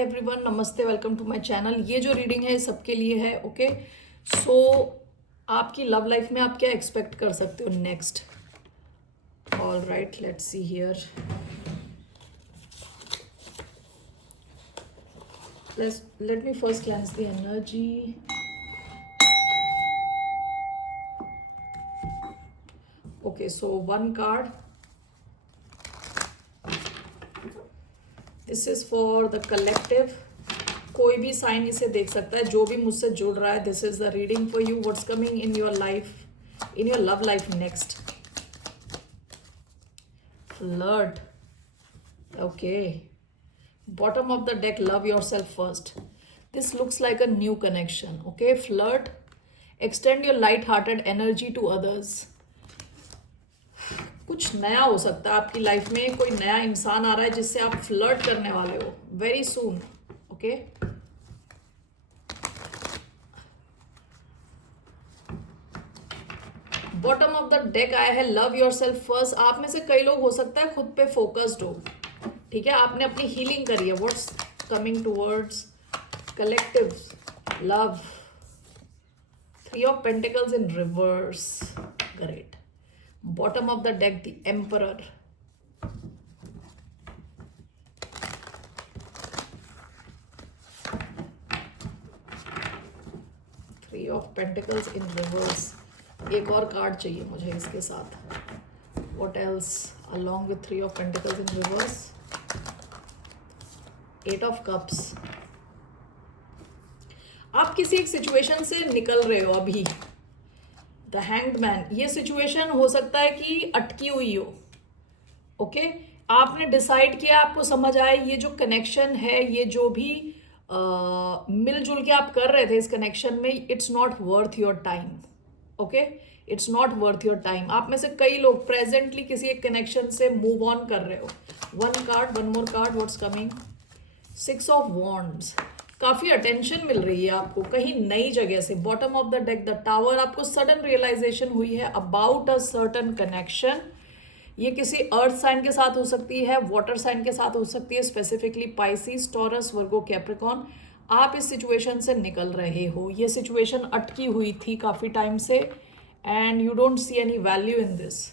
Everyone, नमस्ते, welcome to my channel. ये जो रीडिंग है सबके लिए है। ओके, सो आपकी लव लाइफ में आप क्या एक्सपेक्ट कर सकते हो next. All right, let's see here. Let me first cleanse the energy. Okay, so one card, this is for the collective. कोई भी साइन इसे देख सकता है, जो भी मुझसे जुड़ रहा है। This is the reading for you, what's coming in your life, in your love life next. Flirt, okay, bottom of the deck, love yourself first. This looks like a new connection. Okay, flirt, extend your light-hearted energy to others. कुछ नया हो सकता है आपकी life में, कोई नया इंसान आ रहा है जिससे आप फ्लर्ट करने वाले हो very soon. Okay, bottom of the deck आया है लव योर सेल्फ फर्स्ट। आप में से कई लोग हो सकता है खुद पे फोकस्ड हो, ठीक है, आपने अपनी हीलिंग करी है। What's coming towards collective love, 3 of Pentacles in reverse, great. Bottom of the deck, the Emperor, Three of Pentacles in reverse. एक और कार्ड चाहिए मुझे इसके साथ। What else along with 3 of Pentacles in reverse? 8 of Cups. आप किसी एक situation से निकल रहे हो अभी। द हैंग्ड मैन, ये सिचुएशन हो सकता है कि अटकी हुई हो। ओके, आपने डिसाइड किया, आपको समझ आया ये जो कनेक्शन है, ये जो भी मिलजुल के आप कर रहे थे इस कनेक्शन में, it's not worth your time. Okay, it's not worth your time. आप में से कई लोग प्रेजेंटली किसी एक कनेक्शन से मूव ऑन कर रहे हो। One card, one more card, what's coming? 6 of Wands। काफी अटेंशन मिल रही है आपको कहीं नई जगह से। Bottom of the deck the tower, आपको सडन रियलाइजेशन हुई है अबाउट अ सर्टन कनेक्शन। ये किसी अर्थ साइन के साथ हो सकती है, वाटर साइन के साथ हो सकती है, स्पेसिफिकली पाइसिस, टॉरस, वर्गो, कैप्रिकॉन। आप इस सिचुएशन से निकल रहे हो। ये सिचुएशन अटकी हुई थी काफी टाइम से and you don't see any value in this.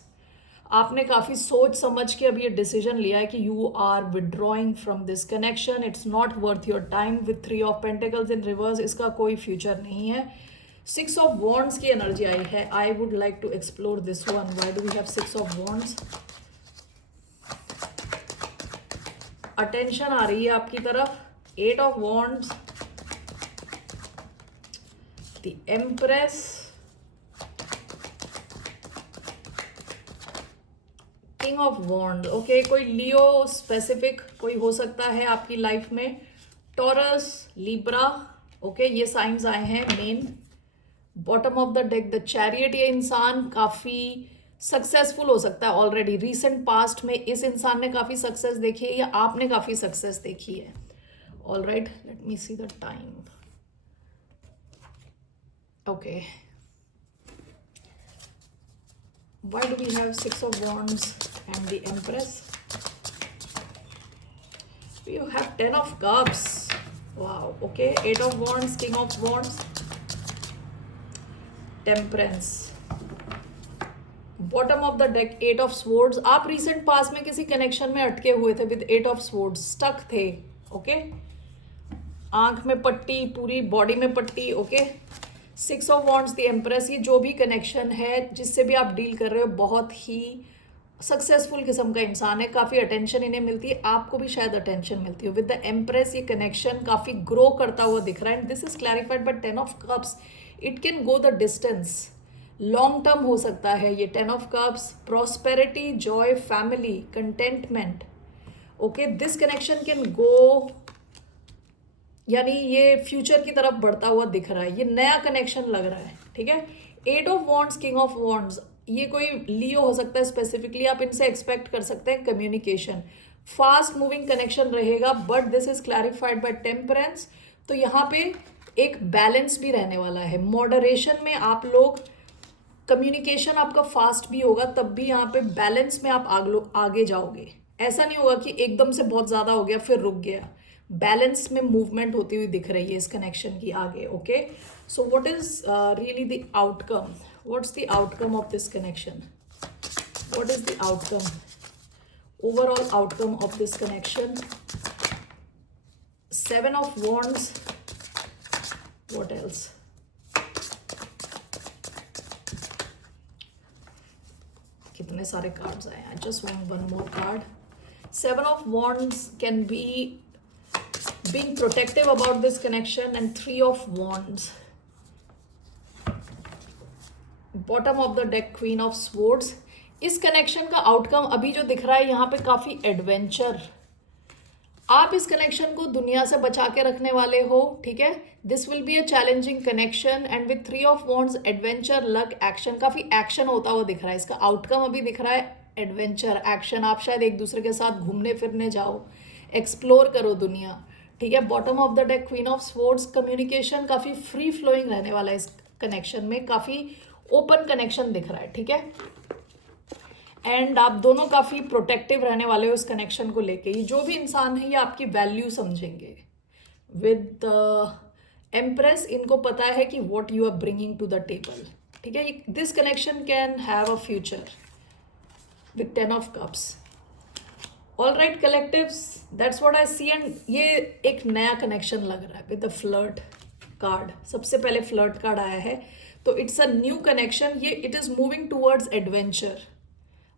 आपने काफ़ी सोच समझ के अब ये डिसीजन लिया है कि you are withdrawing from this connection, it's not worth your time. With 3 of Pentacles in reverse, इसका कोई फ्यूचर नहीं है। 6 of Wands की एनर्जी आई है। I would like to explore this one. Why do we have 6 of Wands? Attention आ रही है आपकी तरफ। 8 of Wands, the Empress, King of Wand. Okay, कोई लियो स्पेसिफिक कोई हो सकता है आपकी लाइफ में। टॉरस, लिब्रा, ओके, ये साइंस आए हैं main. Bottom of the deck the chariot, ये इंसान काफी सक्सेसफुल हो सकता है ऑलरेडी। रीसेंट पास्ट में इस इंसान ने काफी सक्सेस देखी है या आपने काफी सक्सेस देखी है। All right, let me see the time. Okay, why do we have 6 of Wands and the Empress? You have 10 of Cups. Wow, okay, 8 of Wands, King of Wands, Temperance. Bottom of the deck 8 of Swords. आप recent past में किसी connection में अटके हुए थे with 8 of Swords, stuck थे। okay? आंख में पट्टी, पूरी बॉडी में पट्टी। Okay, 6 of Wands, the empress, ये जो भी कनेक्शन है जिससे भी आप डील कर रहे हो, बहुत ही सक्सेसफुल किस्म का इंसान है। काफ़ी अटेंशन इन्हें मिलती है, आपको भी शायद अटेंशन मिलती हो। विद द एम्प्रेस ये कनेक्शन काफ़ी ग्रो करता हुआ दिख रहा है and this is clarified by 10 of Cups। It can go the distance, long term हो सकता है ये। 10 of Cups, prosperity, joy, family, contentment. Okay, this connection can go, यानी ये फ्यूचर की तरफ बढ़ता हुआ दिख रहा है। ये नया कनेक्शन लग रहा है, ठीक है। 8 of Wands, king of wands, ये कोई लियो हो सकता है स्पेसिफिकली। आप इनसे एक्सपेक्ट कर सकते हैं कम्युनिकेशन, फास्ट मूविंग कनेक्शन रहेगा, but this is clarified by temperance. तो यहाँ पे एक बैलेंस भी रहने वाला है, मॉडरेशन में आप लोग, कम्युनिकेशन आपका फास्ट भी होगा, तब भी यहाँ पे बैलेंस में आप आगे जाओगे। ऐसा नहीं होगा कि एकदम से बहुत ज़्यादा हो गया फिर रुक गया। बैलेंस में मूवमेंट होती हुई दिख रही है इस कनेक्शन की आगे. Okay, so what is really the outcome? What's the outcome of this connection? What is the outcome, overall outcome of this connection? Seven of Wands. What else? कितने सारे cards आए हैं. I just want one more card. Seven of Wands can be being protective about this connection, and Three of Wands. Bottom of the deck, Queen of Swords. इस connection का outcome अभी जो दिख रहा है यहाँ पे काफ़ी एडवेंचर. आप इस कनेक्शन को दुनिया से बचा के रखने वाले हो. ठीक है, this will be a challenging connection and with three of wands, adventure, luck, action. काफ़ी एक्शन होता हुआ दिख रहा है. इसका आउटकम अभी दिख रहा है एडवेंचर, एक्शन. आप शायद एक दूसरे के साथ घूमने फिरने जाओ, एक्सप्लोर करो दुनिया. ठीक है, bottom of the deck, queen of swords. Communication काफ़ी फ्री फ्लोइंग रहने वाला है इस कनेक्शन में. काफ़ी ओपन कनेक्शन दिख रहा है. ठीक है, एंड आप दोनों काफ़ी प्रोटेक्टिव रहने वाले हो इस कनेक्शन को लेके. ये जो भी इंसान है ये आपकी वैल्यू समझेंगे. विद एम्प्रेस, इनको पता है कि what you are bringing to the table. ठीक है, this connection can have a future with 10 of cups. All right collectives, that's what I see. And ये एक नया कनेक्शन लग रहा है विद द फ्लर्ट कार्ड. सबसे पहले फ्लर्ट कार्ड आया है, तो इट्स अ न्यू कनेक्शन. ये it is moving towards adventure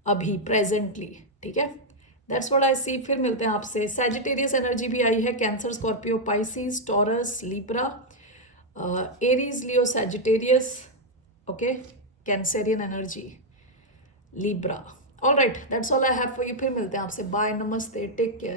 अभी प्रेजेंटली. ठीक है, दैट्स व्हाट आई सी. फिर मिलते हैं आपसे. सैजिटेरियस एनर्जी भी आई है. Cancer, Scorpio, Pisces, Taurus, Libra, Aries, Leo, Sagittarius. Okay, Cancerian energy, Libra. All right, that's all I have for you. फिर मिलते हैं आपसे. बाय, नमस्ते, टेक केयर.